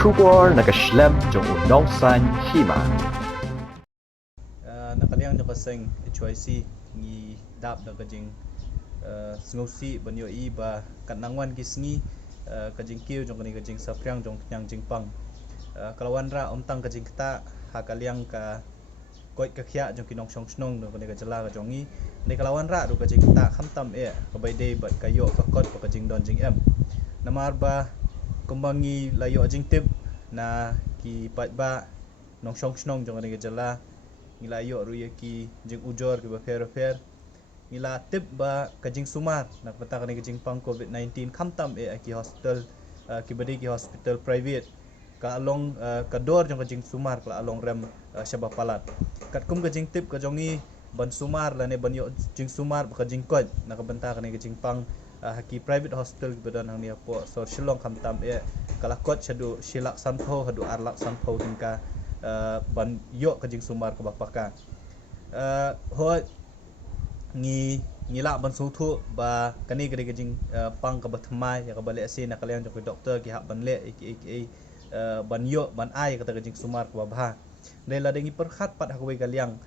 出国那个 schlemm 中有农山起嘛。nakaliang jo kaseng HYC ngi dap da kajing sngosi banyo I ba kanangwan kisngi kajing kiu jong kani kajing sapriang jong nyang jingpang kalawan ra omtang kajing kta hakaliang ka koi ka khya jong kinong song snong do kani ka jala ka jongi ni kalawan ra do kajing kta khamtam ka bai dei ba kayo ka kot ka kajing don jing namar ba kumbangi layo jing tip na ki pat ba nong song snong jong kani ka jala ngila yo ruya ki jing ujor ki ba fer ngila tip ba kajing sumar nak bata kani kajing pang covid-19 khamtam ki hospital ki badi ki hospital private ka along ka dor jong kajing sumar ka along rem syaba palat kat kum kajing tip ka jongi ban sumar la ne ban yo jing sumar ba kajing kot nak banta kani kajing pang ki private hospital ki badan hang ni apo so shilong khamtam kala kot shadu shilak sampho hadu arlak sampho tingka ban yo kajing sumar ka bapaka ho ngila ban suthu ba kani kani kajing pang ka bathmai ya ka bale asin na kalian jok doktor ki hak ban le aka ban yo ban ai kata kajing sumar ka babha dela dengi perkhat pat hakwe kaliang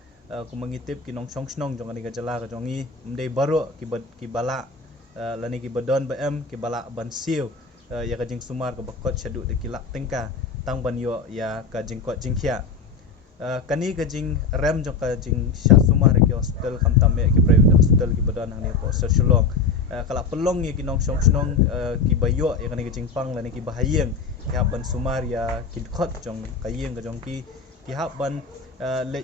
ku mangitip ki nong song snong jong ani ka jala ka jongi mdei baro ki bala lani ki badon ba ki bala ban siu ya kajing sumar ka bakot shadu de ki lak tingka tang ban yo ya ka jingkot jingkhia kani ka jing rem jo ka jing sha sumar ki hospital khamtam ki private hospital ki badan hang ni ko sersulong kala pelong ye ki nong song snong ki bayo ya kani ka jing pang lani ki bahayeng ki hab ban sumar ya ki khot jong kayeng ka jong ki hab ban le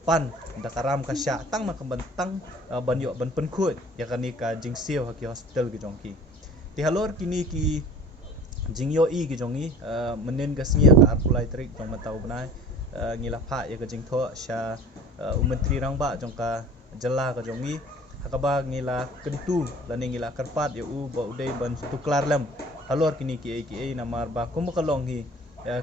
pan da karam ka sha tang ma ban tang ban yo ban penkhut ya kani ka jing siu ki hospital ki jong ki ti halor kini ki jingyo I ki jongi menen ka sngia ka arpulai trik jong matau benai ngila pha ya ka jing tho sha menteri rang ba jong ka jala ka jongi hakaba ngila kentu lani ngila karpat ya ba udai ban tuklar lam halor kini ki namar ba kum kalong hi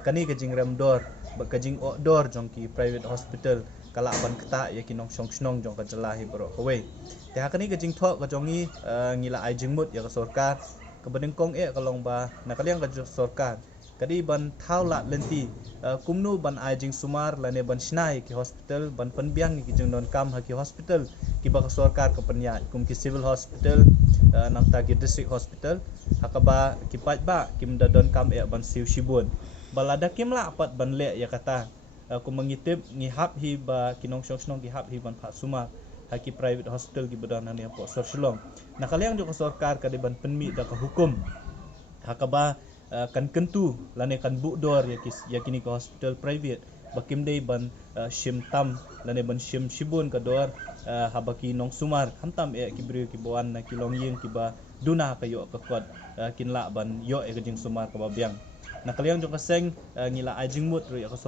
kani ka jing rem dor ba ka jing dor jong ki private hospital kala ban kta ya ki nong song snong jong ka jala hi bro kwe te hakani ka jing tho ka jongi ngila ai jingmut ya ka sarkar kabadeng kong kalong ba nakaliang ka sarkar kadi ban thawla lenti kumnu ban ajing sumar lane ban snai ki hospital ban panbiang ki jing non kam ha ki hospital ki ba ka sarkar ka panya kum ki civil hospital nang ta ki district hospital hakaba ki pat ba kim da don kam ban siu shibun balada kim la pat ban le ya kata kum mangitip ngi hap hi ba kinong song ki hap hi ban pha sumar haki private hospital ki badan ni apo sorsilong nakaliang jo ka sarkar ka deban penmi da ka hukum hakaba kan kentu lane kan bukdor yakini ka hospital private bakim dei ban shim tam lane ban shim shibun ka dor habaki nong sumar hamtam ki bri ki bawan na kilong yeng ki ba duna ka yo ka kwat kinla ban yo ka jing sumar ka babyang nakaliang jo kaseng ngila ajing mut ro ka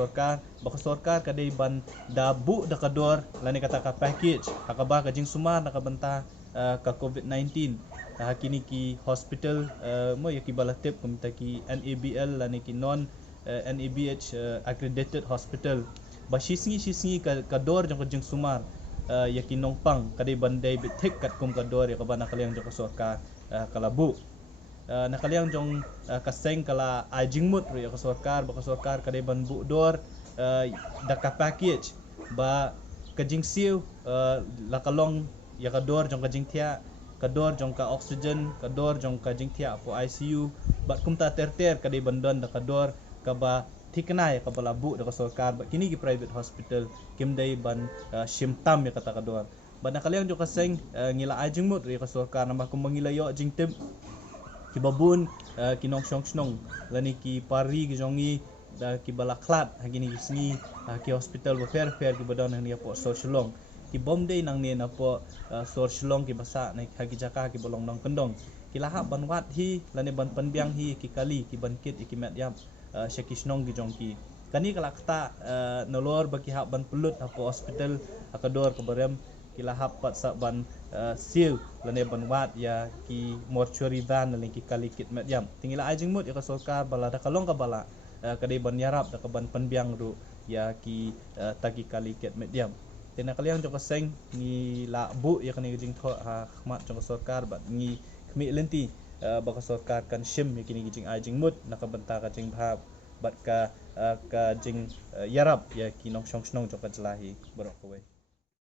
sarkar ka dei ban dabu da kador lani kata ka package hakaba ka jing sumar nakabanta ka covid-19 hakini ki hospital mo yaki balatip kumita ki NABL lani ki non NABH accredited hospital ba shisngi ka dor jong ka jing sumar yaki nongpang ka dei ban dei bithik kat kum ka dor ya ka ba nakaliang jo ka sarkar kalabu nakaliang jong kaseng kala ajing mut ro ka sarkar ka dei ban bukdor da ka package ba kajing siu lakalong ya kador jong kajing thia kador jong ka oxygen kador jong ka jing thia po ICU bat kumta terter ka dei bandon da kador ka ba thikna ya ka balabu da ka sarkar ba kini ki private hospital kim dei ban shimtam ya kata kador ba nakaliang jong kaseng ngila ajing mut ro ka sarkar nambah kum mangila yo jing tim ki babun kinong snong lani ki pari ki jongi da ki balaklat hagini kisni ki hospital ba fair ki badan ni apo sorsilong ki bomdei nang ni apo sorsilong ki basa na hagi jaka ki bolong nang kendong ki lahap ban wat hi lani ban panbiang hi ki kali ki ban kit ki mat yap shakisnong ki jongki kani kalakta nolor ba ki hap ban pulut apo hospital akador ka barem ki lahap pat sa ban sil lane ban wat ya ki mortuary van lane ki kali kit mat yam tingila ajing mut ya ka sarkar bala da kalong ka bala kadai ban yarap da ka ban panbiang ru ya ki tagi kali kit mat yam tena kaliang jo ka seng ni la bu ya kani jing tho ha khmat jo ka sarkar ba ni khmi lenti ba ka sarkar kan shim ya kini jing ajing mut nakabanta ka jing bhab bat ka jing yarab ya kinong shong snong jok jelahi berok kowe